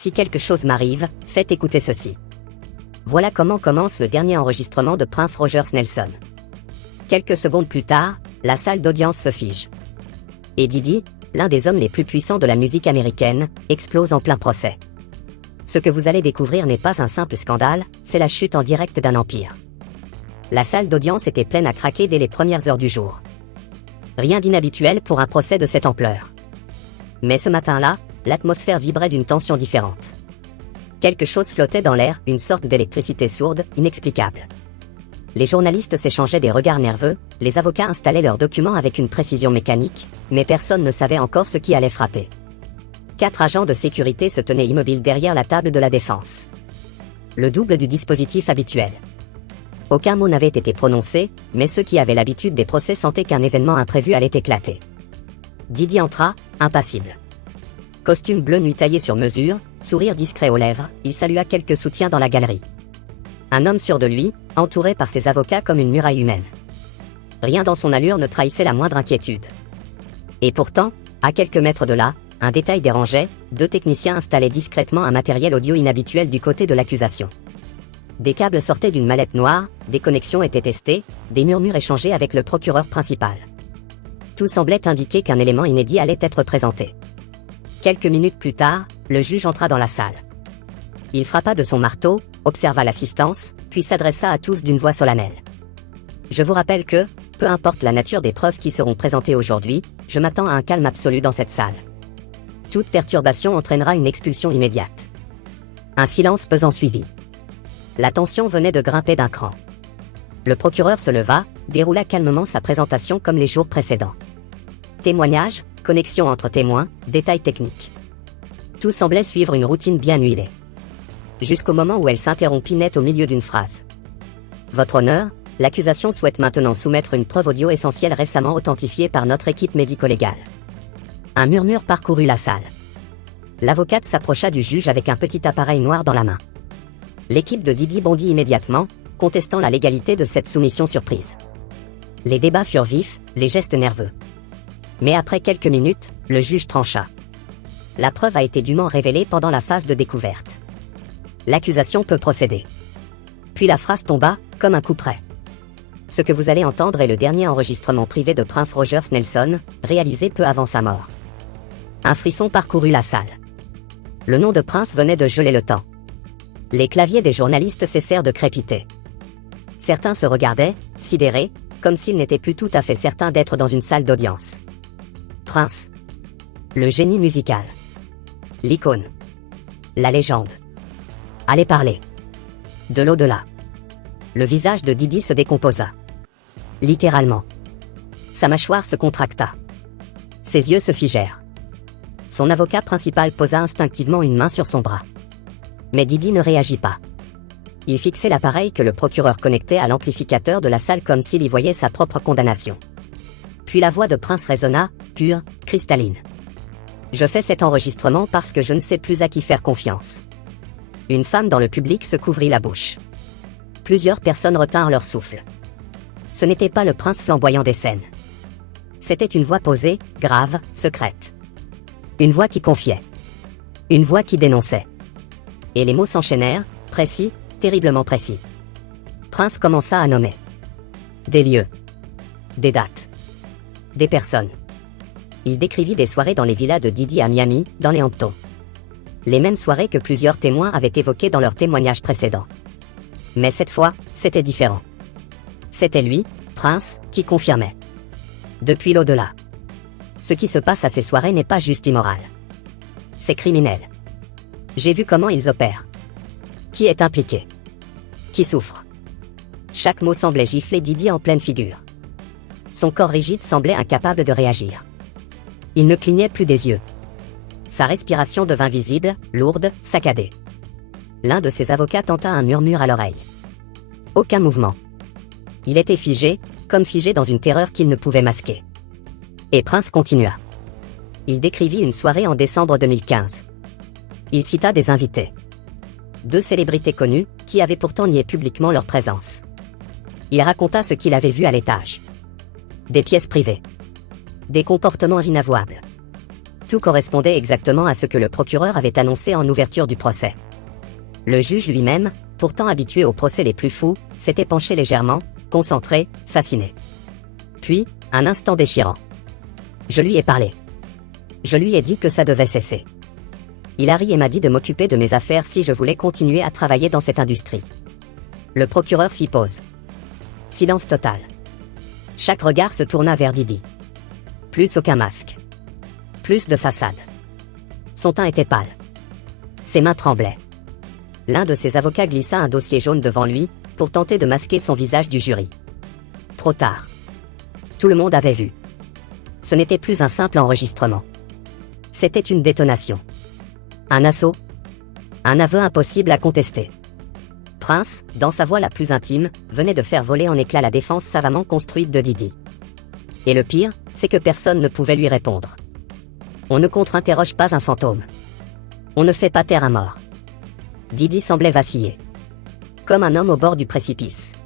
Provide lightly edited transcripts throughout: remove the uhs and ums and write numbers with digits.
Si quelque chose m'arrive, faites écouter ceci. Voilà comment commence le dernier enregistrement de Prince Rogers Nelson. Quelques secondes plus tard, la salle d'audience se fige. Et Diddy, l'un des hommes les plus puissants de la musique américaine, explose en plein procès. Ce que vous allez découvrir n'est pas un simple scandale, c'est la chute en direct d'un empire. La salle d'audience était pleine à craquer dès les premières heures du jour. Rien d'inhabituel pour un procès de cette ampleur. Mais ce matin-là, l'atmosphère vibrait d'une tension différente. Quelque chose flottait dans l'air, une sorte d'électricité sourde, inexplicable. Les journalistes s'échangeaient des regards nerveux, les avocats installaient leurs documents avec une précision mécanique, mais personne ne savait encore ce qui allait frapper. 4 agents de sécurité se tenaient immobiles derrière la table de la défense. Le double du dispositif habituel. Aucun mot n'avait été prononcé, mais ceux qui avaient l'habitude des procès sentaient qu'un événement imprévu allait éclater. Diddy entra, impassible. Costume bleu nuit taillé sur mesure, sourire discret aux lèvres, il salua quelques soutiens dans la galerie. Un homme sûr de lui, entouré par ses avocats comme une muraille humaine. Rien dans son allure ne trahissait la moindre inquiétude. Et pourtant, à quelques mètres de là, un détail dérangeait, 2 techniciens installaient discrètement un matériel audio inhabituel du côté de l'accusation. Des câbles sortaient d'une mallette noire, des connexions étaient testées, des murmures échangés avec le procureur principal. Tout semblait indiquer qu'un élément inédit allait être présenté. Quelques minutes plus tard, le juge entra dans la salle. Il frappa de son marteau, observa l'assistance, puis s'adressa à tous d'une voix solennelle. Je vous rappelle que, peu importe la nature des preuves qui seront présentées aujourd'hui, je m'attends à un calme absolu dans cette salle. Toute perturbation entraînera une expulsion immédiate. Un silence pesant suivit. La tension venait de grimper d'un cran. Le procureur se leva, déroula calmement sa présentation comme les jours précédents. Témoignages, connexion entre témoins, détails techniques. Tout semblait suivre une routine bien huilée. Jusqu'au moment où elle s'interrompit net au milieu d'une phrase. Votre honneur, l'accusation souhaite maintenant soumettre une preuve audio essentielle récemment authentifiée par notre équipe médico-légale. Un murmure parcourut la salle. L'avocate s'approcha du juge avec un petit appareil noir dans la main. L'équipe de Diddy bondit immédiatement, contestant la légalité de cette soumission surprise. Les débats furent vifs, les gestes nerveux. Mais après quelques minutes, le juge trancha. La preuve a été dûment révélée pendant la phase de découverte. L'accusation peut procéder. Puis la phrase tomba, comme un coup près. Ce que vous allez entendre est le dernier enregistrement privé de Prince Rogers Nelson, réalisé peu avant sa mort. Un frisson parcourut la salle. Le nom de Prince venait de geler le temps. Les claviers des journalistes cessèrent de crépiter. Certains se regardaient, sidérés, comme s'ils n'étaient plus tout à fait certains d'être dans une salle d'audience. Prince. Le génie musical. L'icône. La légende. Allez parler. De l'au-delà. Le visage de Diddy se décomposa. Littéralement. Sa mâchoire se contracta. Ses yeux se figèrent. Son avocat principal posa instinctivement une main sur son bras. Mais Diddy ne réagit pas. Il fixait l'appareil que le procureur connectait à l'amplificateur de la salle comme s'il y voyait sa propre condamnation. Puis la voix de Prince résonna, pure, cristalline. Je fais cet enregistrement parce que je ne sais plus à qui faire confiance. Une femme dans le public se couvrit la bouche. Plusieurs personnes retinrent leur souffle. Ce n'était pas le prince flamboyant des scènes. C'était une voix posée, grave, secrète. Une voix qui confiait. Une voix qui dénonçait. Et les mots s'enchaînèrent, précis, terriblement précis. Prince commença à nommer. Des lieux. Des dates. Des personnes. Il décrivit des soirées dans les villas de Diddy à Miami, dans les Hamptons. Les mêmes soirées que plusieurs témoins avaient évoquées dans leurs témoignages précédents. Mais cette fois, c'était différent. C'était lui, Prince, qui confirmait. Depuis l'au-delà. Ce qui se passe à ces soirées n'est pas juste immoral. C'est criminel. J'ai vu comment ils opèrent. Qui est impliqué? Qui souffre? Chaque mot semblait gifler Diddy en pleine figure. Son corps rigide semblait incapable de réagir. Il ne clignait plus des yeux. Sa respiration devint visible, lourde, saccadée. L'un de ses avocats tenta un murmure à l'oreille. Aucun mouvement. Il était figé, comme figé dans une terreur qu'il ne pouvait masquer. Et Prince continua. Il décrivit une soirée en décembre 2015. Il cita des invités. 2 célébrités connues, qui avaient pourtant nié publiquement leur présence. Il raconta ce qu'il avait vu à l'étage. Des pièces privées. Des comportements inavouables. Tout correspondait exactement à ce que le procureur avait annoncé en ouverture du procès. Le juge lui-même, pourtant habitué aux procès les plus fous, s'était penché légèrement, concentré, fasciné. Puis, un instant déchirant. Je lui ai parlé. Je lui ai dit que ça devait cesser. Il a ri et m'a dit de m'occuper de mes affaires si je voulais continuer à travailler dans cette industrie. Le procureur fit pause. Silence total. Chaque regard se tourna vers Didi. Plus aucun masque. Plus de façade. Son teint était pâle. Ses mains tremblaient. L'un de ses avocats glissa un dossier jaune devant lui, pour tenter de masquer son visage du jury. Trop tard. Tout le monde avait vu. Ce n'était plus un simple enregistrement. C'était une détonation. Un assaut. Un aveu impossible à contester. Prince, dans sa voix la plus intime, venait de faire voler en éclats la défense savamment construite de Didi. Et le pire, c'est que personne ne pouvait lui répondre. On ne contre-interroge pas un fantôme. On ne fait pas taire un mort. Didi semblait vaciller. Comme un homme au bord du précipice.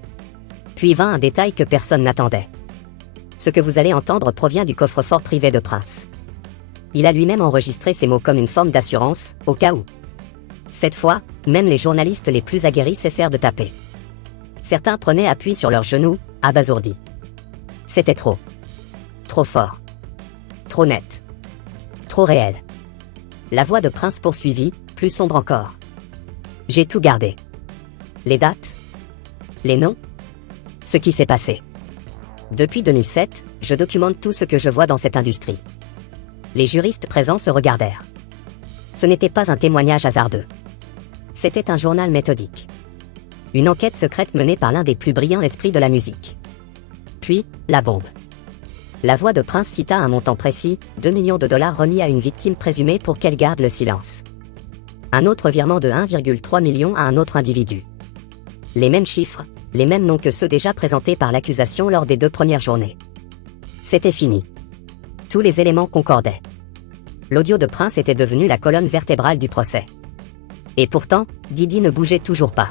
Puis vint un détail que personne n'attendait. Ce que vous allez entendre provient du coffre-fort privé de Prince. Il a lui-même enregistré ces mots comme une forme d'assurance, au cas où. Cette fois, même les journalistes les plus aguerris cessèrent de taper. Certains prenaient appui sur leurs genoux, abasourdis. C'était trop. Trop fort. Trop net. Trop réel. La voix de Prince poursuivit, plus sombre encore. J'ai tout gardé. Les dates. Les noms. Ce qui s'est passé. Depuis 2007, je documente tout ce que je vois dans cette industrie. Les juristes présents se regardèrent. Ce n'était pas un témoignage hasardeux. C'était un journal méthodique. Une enquête secrète menée par l'un des plus brillants esprits de la musique. Puis, la bombe. La voix de Prince cita un montant précis, 2 millions de dollars remis à une victime présumée pour qu'elle garde le silence. Un autre virement de 1,3 million à un autre individu. Les mêmes chiffres, les mêmes noms que ceux déjà présentés par l'accusation lors des 2 premières journées. C'était fini. Tous les éléments concordaient. L'audio de Prince était devenu la colonne vertébrale du procès. Et pourtant, Didi ne bougeait toujours pas.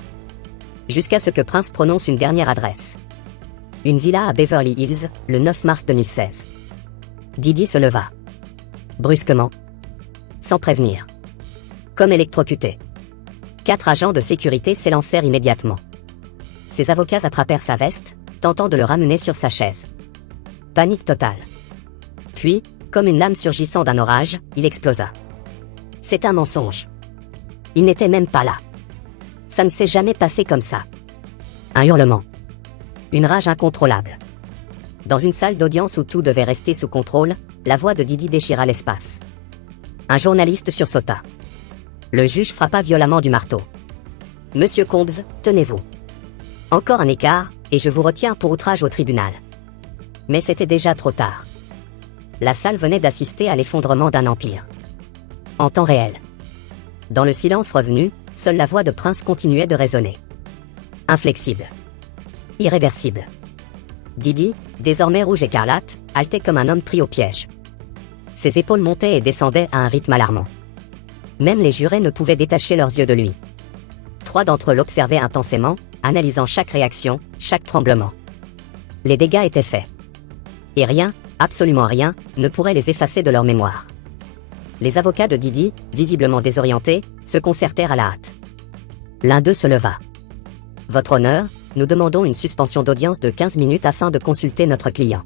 Jusqu'à ce que Prince prononce une dernière adresse. Une villa à Beverly Hills, le 9 mars 2016. Didi se leva. Brusquement. Sans prévenir. Comme électrocuté. 4 agents de sécurité s'élancèrent immédiatement. Ses avocats attrapèrent sa veste, tentant de le ramener sur sa chaise. Panique totale. Puis, comme une lame surgissant d'un orage, il explosa. C'est un mensonge. Il n'était même pas là. Ça ne s'est jamais passé comme ça. Un hurlement. Une rage incontrôlable. Dans une salle d'audience où tout devait rester sous contrôle, la voix de Didi déchira l'espace. Un journaliste sursauta. Le juge frappa violemment du marteau. Monsieur Combs, tenez-vous. Encore un écart, et je vous retiens pour outrage au tribunal. Mais c'était déjà trop tard. La salle venait d'assister à l'effondrement d'un empire. En temps réel. Dans le silence revenu, seule la voix de Prince continuait de résonner. Inflexible. Irréversible. Didi, désormais rouge écarlate, haletait comme un homme pris au piège. Ses épaules montaient et descendaient à un rythme alarmant. Même les jurés ne pouvaient détacher leurs yeux de lui. 3 d'entre eux l'observaient intensément, analysant chaque réaction, chaque tremblement. Les dégâts étaient faits. Et rien, absolument rien, ne pourrait les effacer de leur mémoire. Les avocats de Didi, visiblement désorientés, se concertèrent à la hâte. L'un d'eux se leva. « Votre honneur, nous demandons une suspension d'audience de 15 minutes afin de consulter notre client. »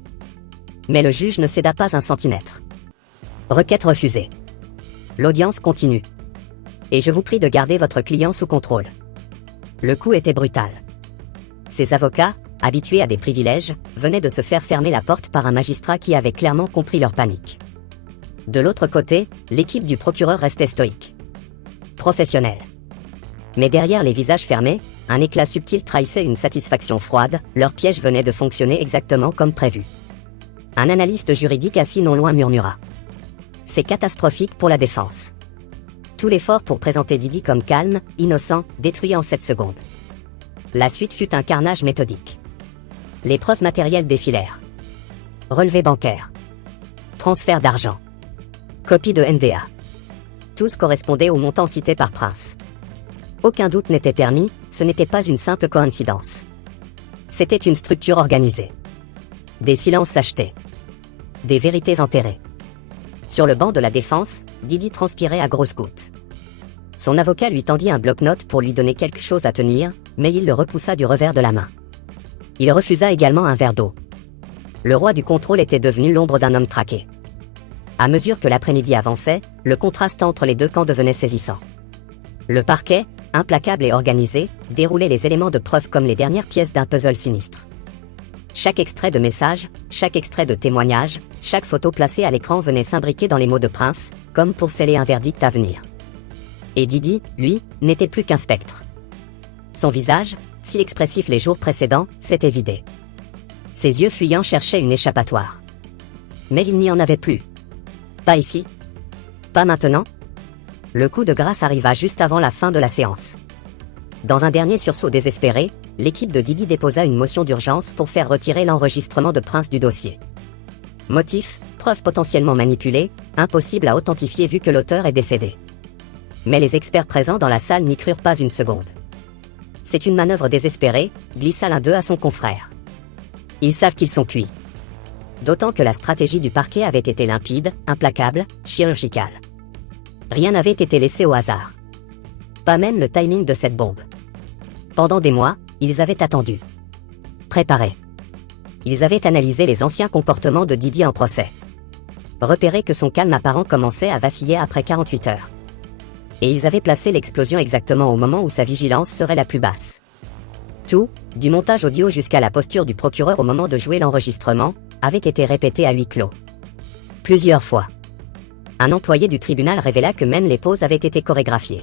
Mais le juge ne céda pas un centimètre. Requête refusée. L'audience continue. Et je vous prie de garder votre client sous contrôle. Le coup était brutal. Ces avocats, habitués à des privilèges, venaient de se faire fermer la porte par un magistrat qui avait clairement compris leur panique. De l'autre côté, l'équipe du procureur restait stoïque. Professionnelle. Mais derrière les visages fermés, un éclat subtil trahissait une satisfaction froide, leur piège venait de fonctionner exactement comme prévu. Un analyste juridique assis non loin murmura. C'est catastrophique pour la défense. Tout l'effort pour présenter Didi comme calme, innocent, détruit en 7 secondes. La suite fut un carnage méthodique. Les preuves matérielles défilèrent. Relevé bancaire. Transfert d'argent. Copie de NDA. Tous correspondaient au montant cité par Prince. Aucun doute n'était permis, ce n'était pas une simple coïncidence. C'était une structure organisée. Des silences achetés. Des vérités enterrées. Sur le banc de la défense, Didi transpirait à grosses gouttes. Son avocat lui tendit un bloc-notes pour lui donner quelque chose à tenir, mais il le repoussa du revers de la main. Il refusa également un verre d'eau. Le roi du contrôle était devenu l'ombre d'un homme traqué. À mesure que l'après-midi avançait, le contraste entre les deux camps devenait saisissant. Le parquet, implacable et organisé, déroulait les éléments de preuve comme les dernières pièces d'un puzzle sinistre. Chaque extrait de message, chaque extrait de témoignage, chaque photo placée à l'écran venait s'imbriquer dans les mots de Prince, comme pour sceller un verdict à venir. Et Didi, lui, n'était plus qu'un spectre. Son visage, si expressif les jours précédents, s'était vidé. Ses yeux fuyants cherchaient une échappatoire. Mais il n'y en avait plus. Pas ici. Pas maintenant. Le coup de grâce arriva juste avant la fin de la séance. Dans un dernier sursaut désespéré, l'équipe de Didi déposa une motion d'urgence pour faire retirer l'enregistrement de Prince du dossier. Motif, preuve potentiellement manipulée, impossible à authentifier vu que l'auteur est décédé. Mais les experts présents dans la salle n'y crurent pas une seconde. C'est une manœuvre désespérée, glissa l'un d'eux à son confrère. Ils savent qu'ils sont cuits. D'autant que la stratégie du parquet avait été limpide, implacable, chirurgicale. Rien n'avait été laissé au hasard. Pas même le timing de cette bombe. Pendant des mois, ils avaient attendu. Préparé. Ils avaient analysé les anciens comportements de Didi en procès. Repéré que son calme apparent commençait à vaciller après 48 heures. Et ils avaient placé l'explosion exactement au moment où sa vigilance serait la plus basse. Tout, du montage audio jusqu'à la posture du procureur au moment de jouer l'enregistrement, avait été répété à huis clos. Plusieurs fois. Un employé du tribunal révéla que même les pauses avaient été chorégraphiées.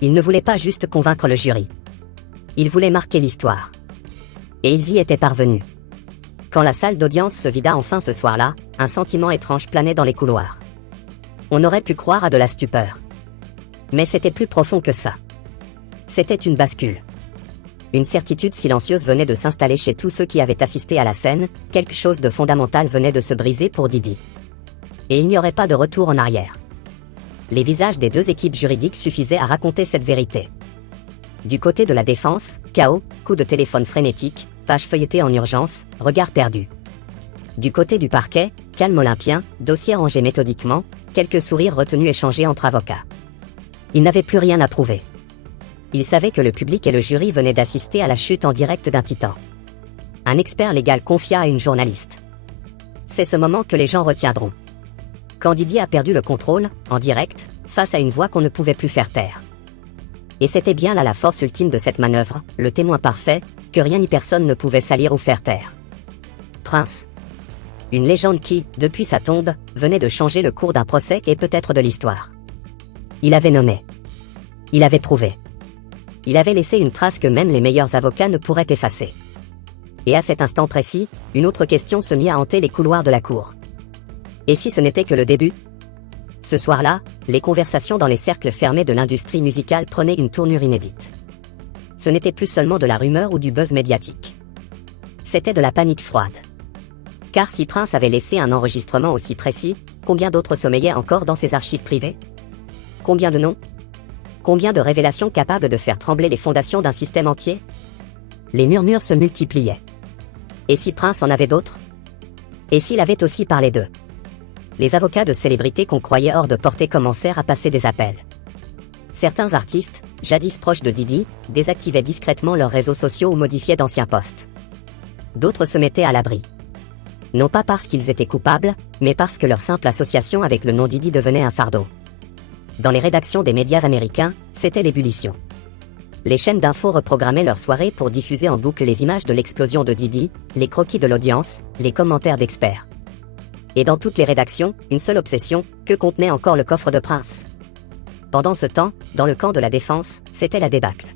Il ne voulait pas juste convaincre le jury. Il voulait marquer l'histoire. Et ils y étaient parvenus. Quand la salle d'audience se vida enfin ce soir-là, un sentiment étrange planait dans les couloirs. On aurait pu croire à de la stupeur. Mais c'était plus profond que ça. C'était une bascule. Une certitude silencieuse venait de s'installer chez tous ceux qui avaient assisté à la scène, quelque chose de fondamental venait de se briser pour Didi. Et il n'y aurait pas de retour en arrière. Les visages des deux équipes juridiques suffisaient à raconter cette vérité. Du côté de la défense, chaos, coup de téléphone frénétique, page feuilletée en urgence, regard perdu. Du côté du parquet, calme olympien, dossier rangé méthodiquement, quelques sourires retenus échangés entre avocats. Ils n'avaient plus rien à prouver. Ils savaient que le public et le jury venaient d'assister à la chute en direct d'un titan. Un expert légal confia à une journaliste. C'est ce moment que les gens retiendront. Quand Didi a perdu le contrôle, en direct, face à une voix qu'on ne pouvait plus faire taire. Et c'était bien là la force ultime de cette manœuvre, le témoin parfait, que rien ni personne ne pouvait salir ou faire taire. Prince. Une légende qui, depuis sa tombe, venait de changer le cours d'un procès et peut-être de l'histoire. Il avait nommé. Il avait prouvé. Il avait laissé une trace que même les meilleurs avocats ne pourraient effacer. Et à cet instant précis, une autre question se mit à hanter les couloirs de la cour. Et si ce n'était que le début ? Ce soir-là, les conversations dans les cercles fermés de l'industrie musicale prenaient une tournure inédite. Ce n'était plus seulement de la rumeur ou du buzz médiatique. C'était de la panique froide. Car si Prince avait laissé un enregistrement aussi précis, combien d'autres sommeillaient encore dans ses archives privées ? Combien de noms ? Combien de révélations capables de faire trembler les fondations d'un système entier ? Les murmures se multipliaient. Et si Prince en avait d'autres ? Et s'il avait aussi parlé d'eux ? Les avocats de célébrités qu'on croyait hors de portée commencèrent à passer des appels. Certains artistes, jadis proches de Didi, désactivaient discrètement leurs réseaux sociaux ou modifiaient d'anciens posts. D'autres se mettaient à l'abri. Non pas parce qu'ils étaient coupables, mais parce que leur simple association avec le nom Didi devenait un fardeau. Dans les rédactions des médias américains, c'était l'ébullition. Les chaînes d'infos reprogrammaient leurs soirées pour diffuser en boucle les images de l'explosion de Didi, les croquis de l'audience, les commentaires d'experts. Et dans toutes les rédactions, une seule obsession, que contenait encore le coffre de Prince. Pendant ce temps, dans le camp de la défense, c'était la débâcle.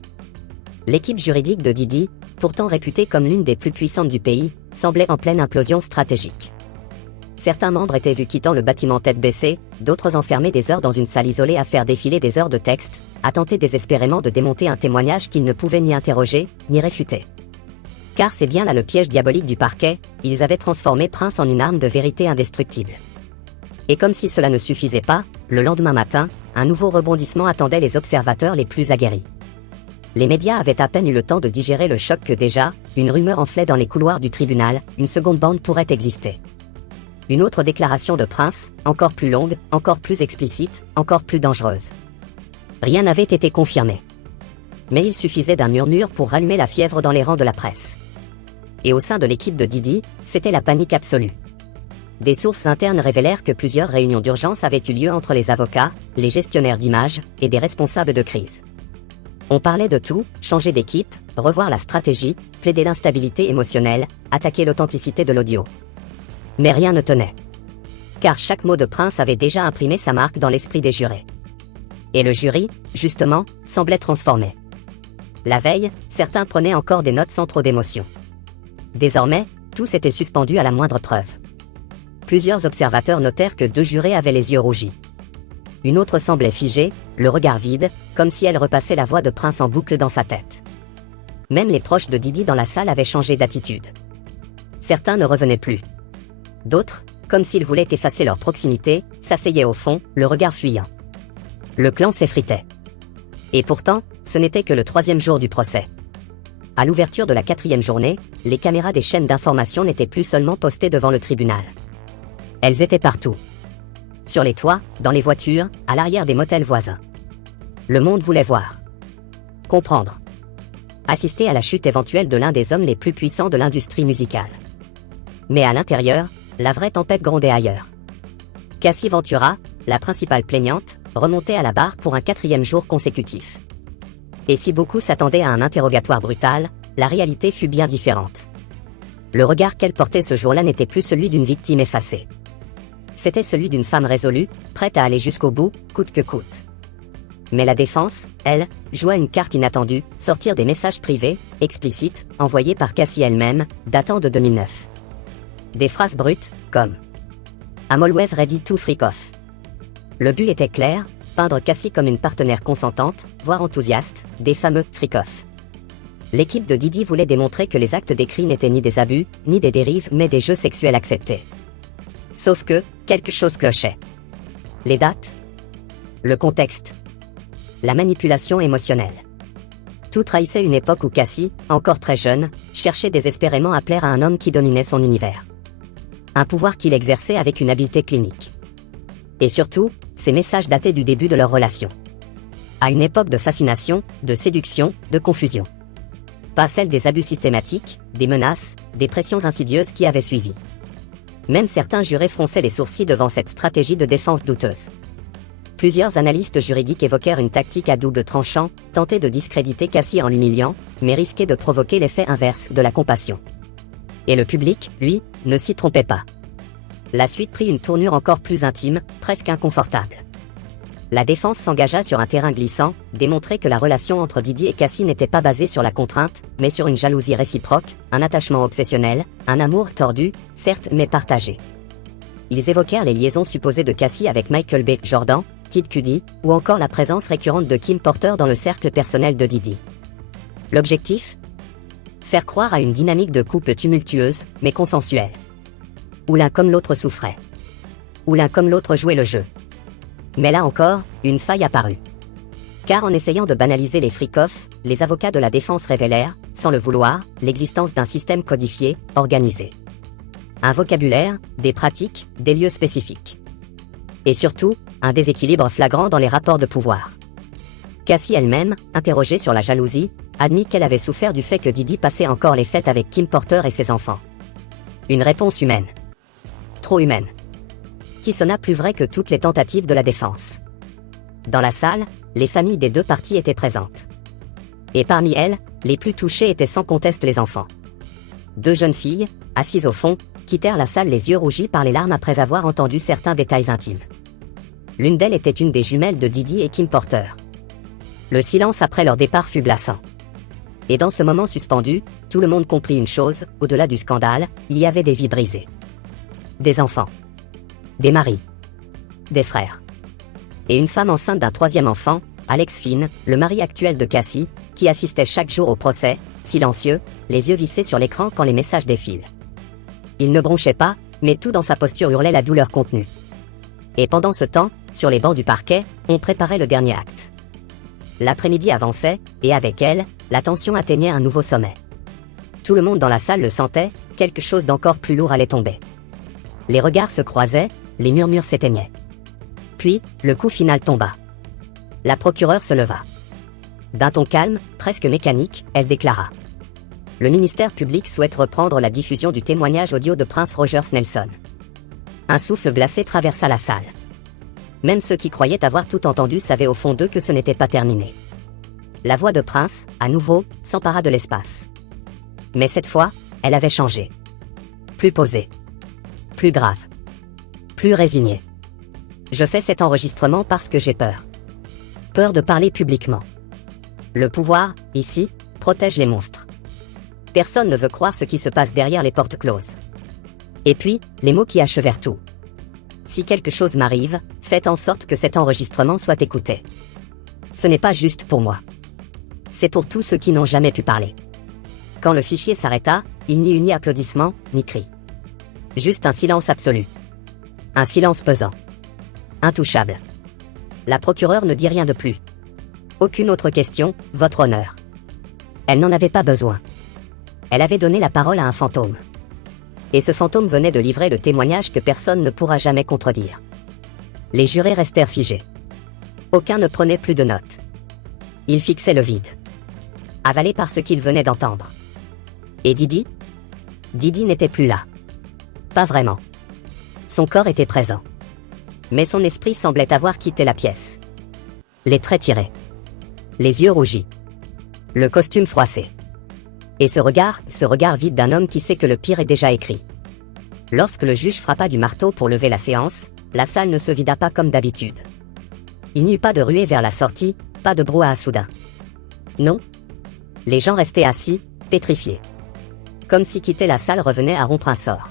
L'équipe juridique de Didi, pourtant réputée comme l'une des plus puissantes du pays, semblait en pleine implosion stratégique. Certains membres étaient vus quittant le bâtiment tête baissée, d'autres enfermés des heures dans une salle isolée à faire défiler des heures de texte, à tenter désespérément de démonter un témoignage qu'ils ne pouvaient ni interroger, ni réfuter. Car c'est bien là le piège diabolique du parquet, ils avaient transformé Prince en une arme de vérité indestructible. Et comme si cela ne suffisait pas, le lendemain matin, un nouveau rebondissement attendait les observateurs les plus aguerris. Les médias avaient à peine eu le temps de digérer le choc que déjà, une rumeur enflait dans les couloirs du tribunal, une seconde bande pourrait exister. Une autre déclaration de Prince, encore plus longue, encore plus explicite, encore plus dangereuse. Rien n'avait été confirmé. Mais il suffisait d'un murmure pour rallumer la fièvre dans les rangs de la presse. Et au sein de l'équipe de Didi, c'était la panique absolue. Des sources internes révélèrent que plusieurs réunions d'urgence avaient eu lieu entre les avocats, les gestionnaires d'images et des responsables de crise. On parlait de tout, changer d'équipe, revoir la stratégie, plaider l'instabilité émotionnelle, attaquer l'authenticité de l'audio. Mais rien ne tenait. Car chaque mot de Prince avait déjà imprimé sa marque dans l'esprit des jurés. Et le jury, justement, semblait transformé. La veille, certains prenaient encore des notes sans trop d'émotion. Désormais, tout s'était suspendu à la moindre preuve. Plusieurs observateurs notèrent que 2 jurés avaient les yeux rougis. Une autre semblait figée, le regard vide, comme si elle repassait la voix de Prince en boucle dans sa tête. Même les proches de Didi dans la salle avaient changé d'attitude. Certains ne revenaient plus. D'autres, comme s'ils voulaient effacer leur proximité, s'asseyaient au fond, le regard fuyant. Le clan s'effritait. Et pourtant, ce n'était que le 3e jour du procès. À l'ouverture de la 4e journée, les caméras des chaînes d'information n'étaient plus seulement postées devant le tribunal. Elles étaient partout. Sur les toits, dans les voitures, à l'arrière des motels voisins. Le monde voulait voir. Comprendre. Assister à la chute éventuelle de l'un des hommes les plus puissants de l'industrie musicale. Mais à l'intérieur, la vraie tempête grondait ailleurs. Cassie Ventura, la principale plaignante, remontait à la barre pour un 4e jour consécutif. Et si beaucoup s'attendaient à un interrogatoire brutal, la réalité fut bien différente. Le regard qu'elle portait ce jour-là n'était plus celui d'une victime effacée. C'était celui d'une femme résolue, prête à aller jusqu'au bout, coûte que coûte. Mais la défense, elle, joua une carte inattendue, sortir des messages privés, explicites, envoyés par Cassie elle-même, datant de 2009. Des phrases brutes, comme « I'm always ready to freak off ». Le but était clair, peindre Cassie comme une partenaire consentante, voire enthousiaste, des fameux « freak-off ». L'équipe de Didi voulait démontrer que les actes décrits n'étaient ni des abus, ni des dérives, mais des jeux sexuels acceptés. Sauf que, quelque chose clochait. Les dates, le contexte, la manipulation émotionnelle. Tout trahissait une époque où Cassie, encore très jeune, cherchait désespérément à plaire à un homme qui dominait son univers. Un pouvoir qu'il exerçait avec une habileté clinique. Et surtout, ces messages dataient du début de leur relation. À une époque de fascination, de séduction, de confusion. Pas celle des abus systématiques, des menaces, des pressions insidieuses qui avaient suivi. Même certains jurés fronçaient les sourcils devant cette stratégie de défense douteuse. Plusieurs analystes juridiques évoquèrent une tactique à double tranchant, tenter de discréditer Cassie en l'humiliant, mais risquer de provoquer l'effet inverse de la compassion. Et le public, lui, ne s'y trompait pas. La suite prit une tournure encore plus intime, presque inconfortable. La défense s'engagea sur un terrain glissant, démontrer que la relation entre Didi et Cassie n'était pas basée sur la contrainte, mais sur une jalousie réciproque, un attachement obsessionnel, un amour tordu, certes mais partagé. Ils évoquèrent les liaisons supposées de Cassie avec Michael B. Jordan, Kid Cudi, ou encore la présence récurrente de Kim Porter dans le cercle personnel de Didi. L'objectif ? Faire croire à une dynamique de couple tumultueuse, mais consensuelle. Où l'un comme l'autre souffrait. Où l'un comme l'autre jouait le jeu. Mais là encore, une faille apparut. Car en essayant de banaliser les freak-offs, les avocats de la défense révélèrent, sans le vouloir, l'existence d'un système codifié, organisé. Un vocabulaire, des pratiques, des lieux spécifiques. Et surtout, un déséquilibre flagrant dans les rapports de pouvoir. Cassie elle-même, interrogée sur la jalousie, admit qu'elle avait souffert du fait que Didi passait encore les fêtes avec Kim Porter et ses enfants. Une réponse humaine. Trop humaine. Qui sonna plus vrai que toutes les tentatives de la défense. Dans la salle, les familles des 2 parties étaient présentes. Et parmi elles, les plus touchées étaient sans conteste les enfants. 2 jeunes filles, assises au fond, quittèrent la salle les yeux rougis par les larmes après avoir entendu certains détails intimes. L'une d'elles était une des jumelles de Didi et Kim Porter. Le silence après leur départ fut glaçant. Et dans ce moment suspendu, tout le monde comprit une chose, au-delà du scandale, il y avait des vies brisées. Des enfants. Des maris. Des frères. Et une femme enceinte d'un 3e enfant, Alex Finn, le mari actuel de Cassie, qui assistait chaque jour au procès, silencieux, les yeux vissés sur l'écran quand les messages défilent. Il ne bronchait pas, mais tout dans sa posture hurlait la douleur contenue. Et pendant ce temps, sur les bancs du parquet, on préparait le dernier acte. L'après-midi avançait, et avec elle, la tension atteignait un nouveau sommet. Tout le monde dans la salle le sentait, quelque chose d'encore plus lourd allait tomber. Les regards se croisaient, les murmures s'éteignaient. Puis, le coup final tomba. La procureure se leva. D'un ton calme, presque mécanique, elle déclara. Le ministère public souhaite reprendre la diffusion du témoignage audio de Prince Rogers Nelson. Un souffle glacé traversa la salle. Même ceux qui croyaient avoir tout entendu savaient au fond d'eux que ce n'était pas terminé. La voix de Prince, à nouveau, s'empara de l'espace. Mais cette fois, elle avait changé. Plus posée. Plus grave. Plus résignée. Je fais cet enregistrement parce que j'ai peur. Peur de parler publiquement. Le pouvoir, ici, protège les monstres. Personne ne veut croire ce qui se passe derrière les portes closes. Et puis, les mots qui achevèrent tout. Si quelque chose m'arrive, faites en sorte que cet enregistrement soit écouté. Ce n'est pas juste pour moi. C'est pour tous ceux qui n'ont jamais pu parler. Quand le fichier s'arrêta, il n'y eut ni applaudissements, ni cris. Juste un silence absolu. Un silence pesant. Intouchable. La procureure ne dit rien de plus. Aucune autre question, votre honneur. Elle n'en avait pas besoin. Elle avait donné la parole à un fantôme. Et ce fantôme venait de livrer le témoignage que personne ne pourra jamais contredire. Les jurés restèrent figés. Aucun ne prenait plus de notes. Ils fixaient le vide. Avalés par ce qu'ils venaient d'entendre. Et Didi ? Didi n'était plus là. Pas vraiment. Son corps était présent. Mais son esprit semblait avoir quitté la pièce. Les traits tirés. Les yeux rougis. Le costume froissé. Et ce regard vide d'un homme qui sait que le pire est déjà écrit. Lorsque le juge frappa du marteau pour lever la séance, la salle ne se vida pas comme d'habitude. Il n'y eut pas de ruée vers la sortie, pas de brouhaha soudain. Non. Les gens restaient assis, pétrifiés. Comme si quitter la salle revenait à rompre un sort.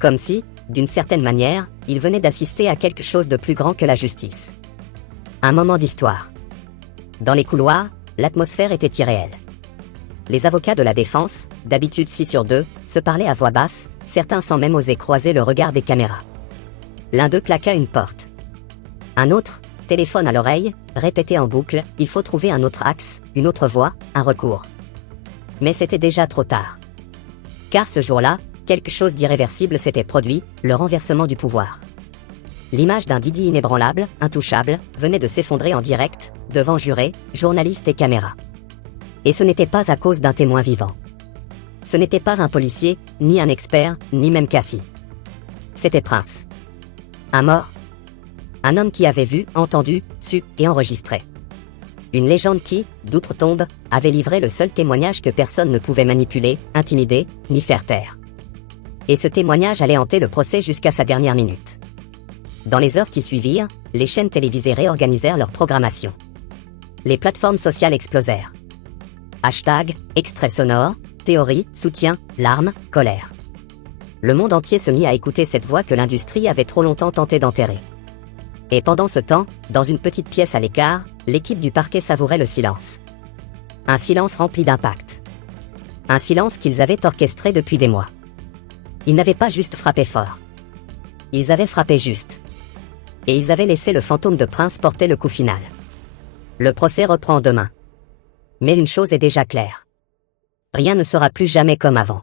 Comme si, d'une certaine manière, ils venaient d'assister à quelque chose de plus grand que la justice. Un moment d'histoire. Dans les couloirs, l'atmosphère était irréelle. Les avocats de la défense, d'habitude 6 sur 2, se parlaient à voix basse, certains sans même oser croiser le regard des caméras. L'un d'eux claqua une porte. Un autre, téléphone à l'oreille, répétait en boucle, il faut trouver un autre axe, une autre voie, un recours. Mais c'était déjà trop tard. Car ce jour-là, quelque chose d'irréversible s'était produit, le renversement du pouvoir. L'image d'un Didi inébranlable, intouchable, venait de s'effondrer en direct, devant jurés, journalistes et caméras. Et ce n'était pas à cause d'un témoin vivant. Ce n'était pas un policier, ni un expert, ni même Cassie. C'était Prince. Un mort. Un homme qui avait vu, entendu, su et enregistré. Une légende qui, d'outre-tombe, avait livré le seul témoignage que personne ne pouvait manipuler, intimider, ni faire taire. Et ce témoignage allait hanter le procès jusqu'à sa dernière minute. Dans les heures qui suivirent, les chaînes télévisées réorganisèrent leur programmation. Les plateformes sociales explosèrent. Hashtag, extrait sonore, théorie, soutien, larmes, colère. Le monde entier se mit à écouter cette voix que l'industrie avait trop longtemps tenté d'enterrer. Et pendant ce temps, dans une petite pièce à l'écart, l'équipe du parquet savourait le silence. Un silence rempli d'impact. Un silence qu'ils avaient orchestré depuis des mois. Ils n'avaient pas juste frappé fort. Ils avaient frappé juste. Et ils avaient laissé le fantôme de Prince porter le coup final. Le procès reprend demain. Mais une chose est déjà claire. Rien ne sera plus jamais comme avant.